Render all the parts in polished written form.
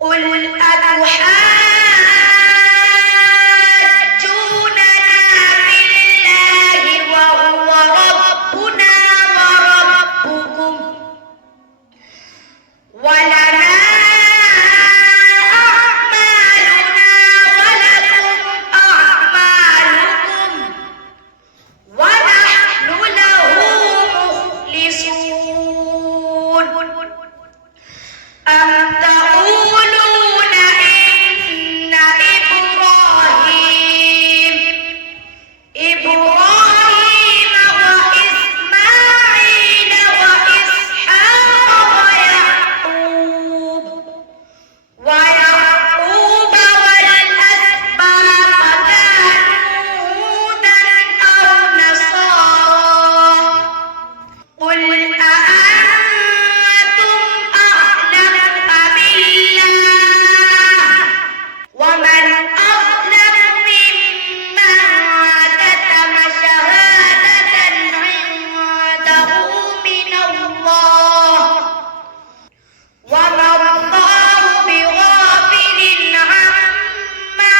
قل أتحاجوننا في الله وهو ربنا وربكم ولنا أعمالنا ولكم أعمالكم ونحن له مخلصون أم تقولون إن إبراهيم وإسماعيل وإسحاق ويعقوب والأسباط كانوا هودا أو نصارى قل أأنتم أعلم أم الله ومن أظلم ممن كتم شهادة عنده من الله وما الله بغافل عما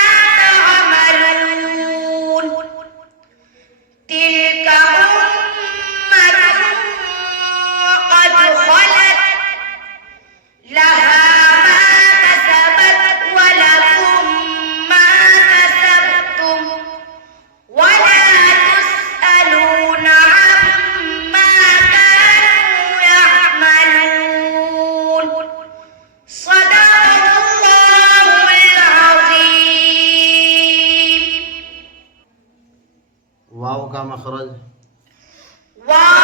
تعملون تلك أمة قد خلت لها ما كسبت ولكم ما كسبتم ولا تسألون عما كانوا يعملون صدق الله العظيم वाव का मखरज वाव